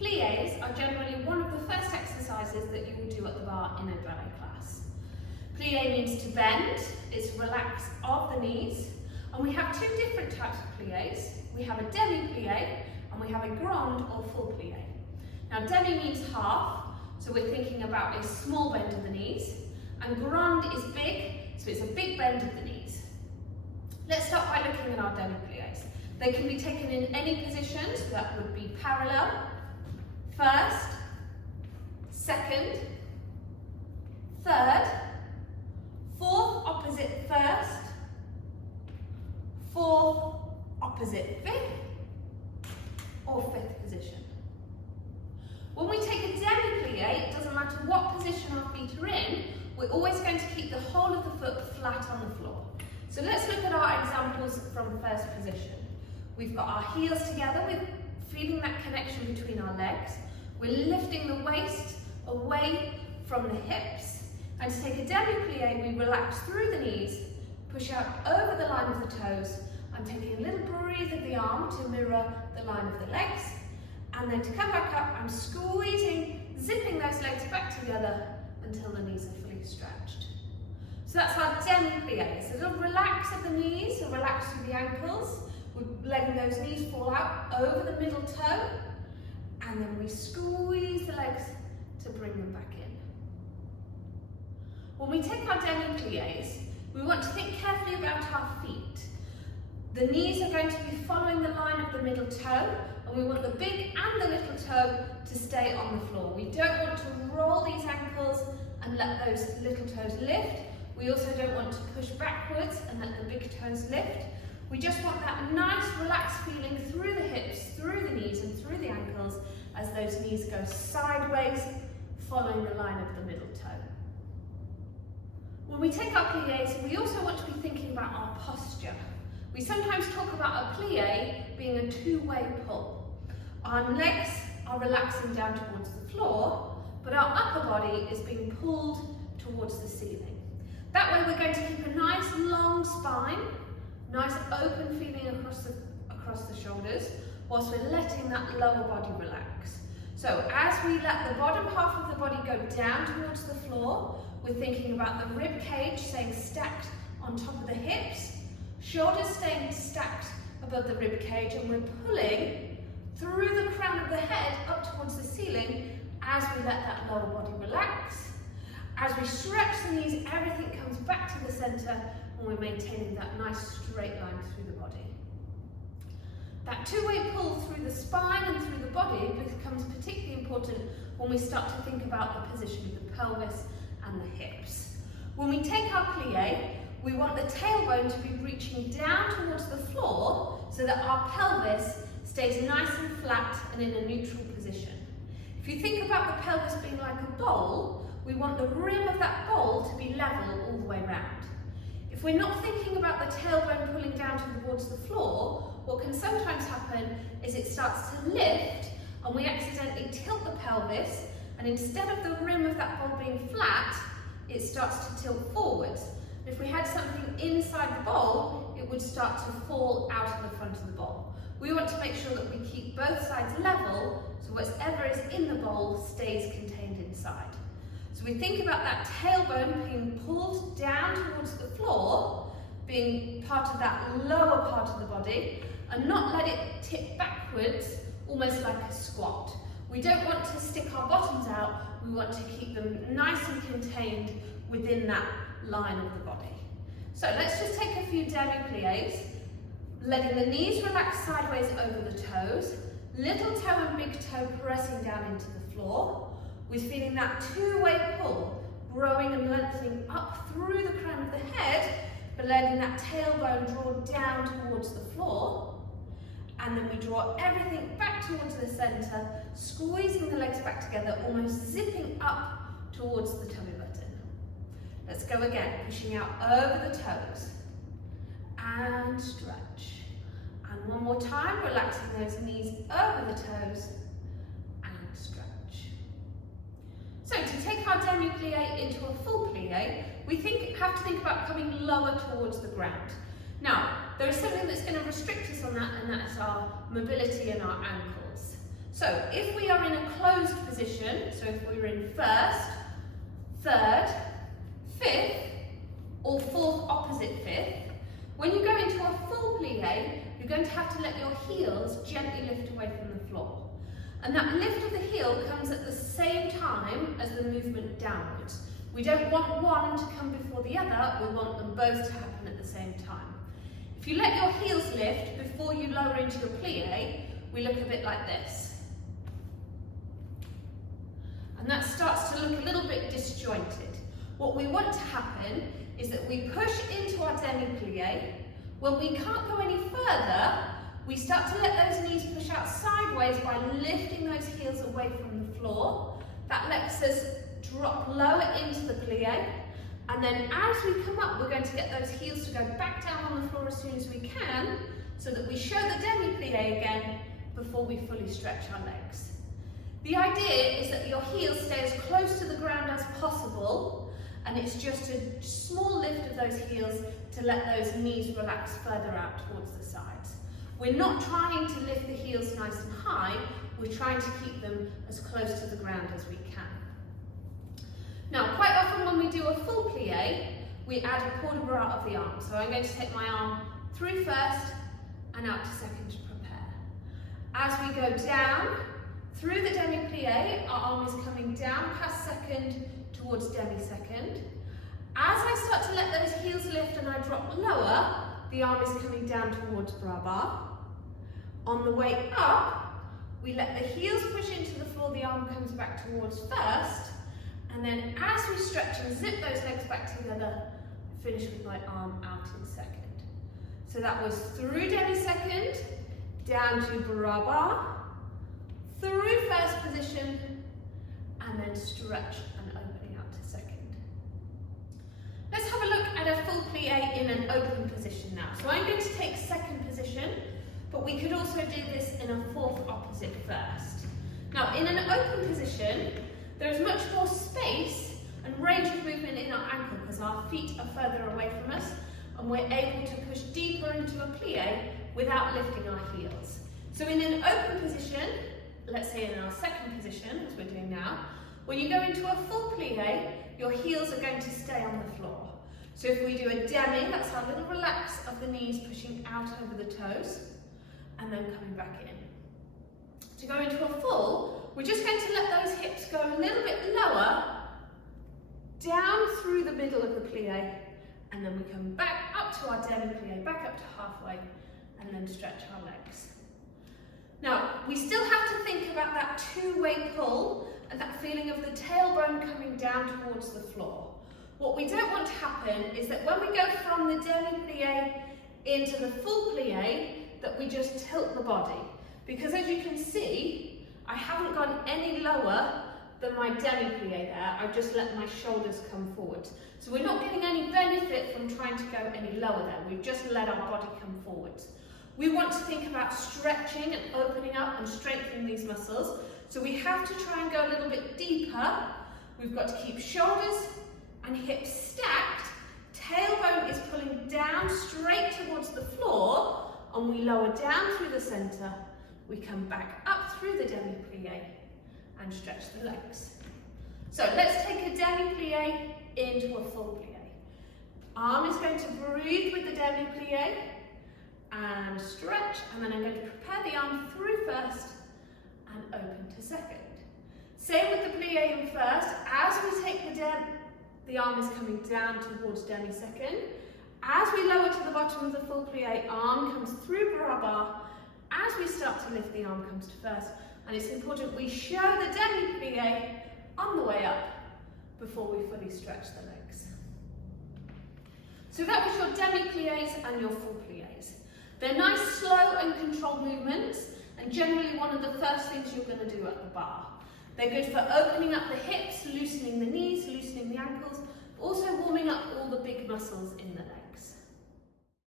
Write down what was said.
Pliés are generally one of the first exercises that you will do at the Barre in a ballet class. Plié means to bend, it's relax of the knees, and we have two different types of pliés. We have a demi-plié and we have a grand or full plié. Now demi means half, so we're thinking about a small bend of the knees, and grand is big, so it's a big bend of the knees. Let's start by looking at our demi-pliés. They can be taken in any position, so that would be parallel, first, second, third, fourth opposite first, fourth opposite fifth, or fifth position. When we take a demi-plié, it doesn't matter what position our feet are in, we're always going to keep the whole of the foot flat on the floor. So let's look at our examples from first position. We've got our heels together, we're feeling that connection between our legs. We're lifting the waist away from the hips. And to take a demi-plié, we relax through the knees, push out over the line of the toes. I'm taking a little breathe of the arm to mirror the line of the legs. And then to come back up, I'm squeezing, zipping those legs back together until the knees are fully stretched. So that's our demi-plié. So a little relax of the knees, so relax through the ankles. We're letting those knees fall out over the middle toe, and then we squeeze the legs to bring them back in. When we take our demi-pliés, we want to think carefully about our feet. The knees are going to be following the line of the middle toe, and we want the big and the little toe to stay on the floor. We don't want to roll these ankles and let those little toes lift. We also don't want to push backwards and let the big toes lift. We just want that nice relaxed feeling through the hips, through the knees and through the ankles as those knees go sideways, following the line of the middle toe. When we take our pliés, we also want to be thinking about our posture. We sometimes talk about a plié being a two-way pull. Our legs are relaxing down towards the floor, but our upper body is being pulled towards the ceiling. That way we're going to keep a nice long spine, nice open feeling across the shoulders, whilst we're letting that lower body relax. So as we let the bottom half of the body go down towards the floor, we're thinking about the rib cage staying stacked on top of the hips, shoulders staying stacked above the rib cage, and we're pulling through the crown of the head up towards the ceiling as we let that lower body relax. As we stretch the knees, everything comes back to the centre, and we're maintaining that nice straight line through the body. That two-way pull through the spine and through the body becomes particularly important when we start to think about the position of the pelvis and the hips. When we take our plié, we want the tailbone to be reaching down towards the floor so that our pelvis stays nice and flat and in a neutral position. If you think about the pelvis being like a bowl, we want the rim of that bowl to be level all the way round. If we're not thinking about the tailbone pulling down towards the floor, what can sometimes happen is it starts to lift and we accidentally tilt the pelvis, and instead of the rim of that bowl being flat, it starts to tilt forwards. And if we had something inside the bowl, it would start to fall out of the front of the bowl. We want to make sure that we keep both sides level, so whatever is in the bowl stays contained inside. So we think about that tailbone being pulled down towards the floor, being part of that lower part of the body, and not let it tip backwards, almost like a squat. We don't want to stick our bottoms out, we want to keep them nice and contained within that line of the body. So let's just take a few demi-pliés, letting the knees relax sideways over the toes, little toe and big toe pressing down into the floor. We're feeling that two-way pull, growing and lengthening up through the crown of the head, but letting that tailbone draw down towards the floor. And then we draw everything back towards the centre, squeezing the legs back together, almost zipping up towards the tummy button. Let's go again, pushing out over the toes. And stretch. And one more time, relaxing those knees over the toes. And stretch. So to take our demi-plié into a full plié, we have to think about coming lower towards the ground. Now, there is something that's going to restrict us on that, and that is our mobility and our ankles. So if we are in a closed position, so if we were in first, third, fifth, or fourth opposite fifth, when you go into a full plie, you're going to have to let your heels gently lift away from the floor. And that lift of the heel comes at the same time as the movement downwards. We don't want one to come before the other, we want them both to happen at the same time. If you let your heels lift before you lower into your plie, we look a bit like this. And that starts to look a little bit disjointed. What we want to happen is that we push into our demi-plie. When we can't go any further, we start to let those knees push out sideways by lifting those heels away from the floor. That lets us drop lower into the plie. And then as we come up, we're going to get those heels to go back down on the floor as soon as we can, so that we show the demi-plie again before we fully stretch our legs. The idea is that your heels stay as close to the ground as possible, and it's just a small lift of those heels to let those knees relax further out towards the sides. We're not trying to lift the heels nice and high, we're trying to keep them as close to the ground as we can. Now, quite often when we do a full plie, we add a port de bras of the arm. So I'm going to take my arm through first and out to second to prepare. As we go down through the demi-plie, our arm is coming down past second towards demi-second. As I start to let those heels lift and I drop lower, the arm is coming down towards bras barre. On the way up, we let the heels push into the floor, the arm comes back towards first, and then as we stretch and zip those legs back together, I finish with my arm out in second. So that was through demi-second, down to bras barre, through first position, and then stretch and opening out to second. Let's have a look at a full plie in an open position now. So I'm going to take second position, but we could also do this in a fourth opposite first. Now, in an open position, there is much more space and range of movement in our ankle because our feet are further away from us and we're able to push deeper into a plie without lifting our heels. So in an open position, let's say in our second position, as we're doing now, when you go into a full plie, your heels are going to stay on the floor. So if we do a demi, that's our little relax of the knees pushing out over the toes and then coming back in. To go into a full, we're just going to let those hips go a little bit lower, down through the middle of the plie, and then we come back up to our demi-plie, back up to halfway, and then stretch our legs. Now, we still have to think about that two-way pull and that feeling of the tailbone coming down towards the floor. What we don't want to happen is that when we go from the demi-plie into the full plie, that we just tilt the body. Because as you can see, I haven't gone any lower than my demi-plie there, I've just let my shoulders come forward. So we're not getting any benefit from trying to go any lower there, we've just let our body come forward. We want to think about stretching and opening up and strengthening these muscles, so we have to try and go a little bit deeper. We've got to keep shoulders and hips stacked, tailbone is pulling down straight towards the floor, and we lower down through the centre. We come back up through the demi-plie and stretch the legs. So let's take a demi-plie into a full plie. Arm is going to breathe with the demi-plie and stretch, and then I'm going to prepare the arm through first and open to second. Same with the plie in first. As we take the arm is coming down towards demi-second. As we lower to the bottom of the full plie, arm comes through bras barre. As we start to lift, the arm comes to first, and it's important we show the demi-plie on the way up before we fully stretch the legs. So that was your demi-plies and your full plies. They're nice, slow and controlled movements, and generally one of the first things you're going to do at the bar. They're good for opening up the hips, loosening the knees, loosening the ankles, but also warming up all the big muscles in the legs.